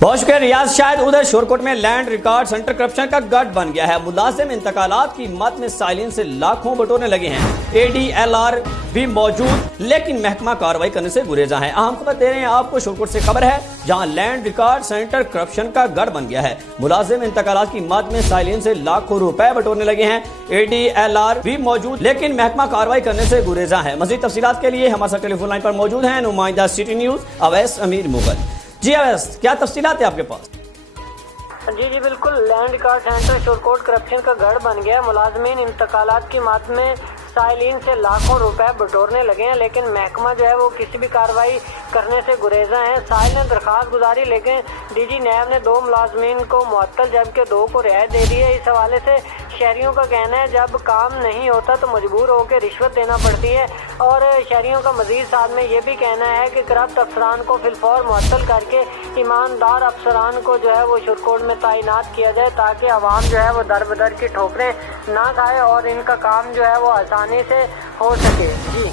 बहुत शुक्रिया रियाज। शायद उधर शोरकोट में लैंड रिकॉर्ड सेंटर करप्शन का गढ़ बन गया है। मुलाजिम इंतकालात की मद में साइलिन से लाखों बटोरने लगे हैं। ADLR भी मौजूद लेकिन महकमा कार्रवाई करने से गुरेजा है। अहम खबर दे रहे हैं आपको, शोरकोट से खबर है जहां लैंड रिकॉर्ड सेंटर करप्शन का गढ़ बन गया है। मुलाजिम इंतकालात की मद में साइलिन से लाखों रुपए बटोरने लगे हैं। ADLR भी मौजूद लेकिन महकमा कार्रवाई करने से गुरेजा है। मजीद तफसीलात के लिए हमारे साथ टेलीफोन लाइन पर मौजूद हैं नुमाइंदा सिटी न्यूज अवैस अमीर मुगल। जी अवैस, क्या तफसीलात है आपके पास? जी बिल्कुल, land record centre Shorkot corruption का गढ़ बन गया। मुलाजमीन इंतकालात की मद में साइलिन से लाखों रुपए बटोरने लगे हैं लेकिन महकमा जो है वो किसी भी कार्रवाई करने से गुरेजा है। साहिल ने दरखास्त गुजारी लेकिन DG नैब ने 2 मुलाजमीन को मुअत्तल जबकि 2 को रियायत दे दी है। इस हवाले से शहरियों का कहना है जब काम नहीं होता तो मजबूर होकर रिश्वत देना पड़ती है। और शहरियों का मजीद साथ में ये भी कहना है कि करप्ट अफसरान को फिलफौर मुअत्तल करके ईमानदार अफसरान को जो है वो शोरकोट में तैनात किया जाए ताकि आवाम जो है वो दर बदर की ठोकरें ना खाए और इनका काम जो है वो आसानी से हो सके। जी।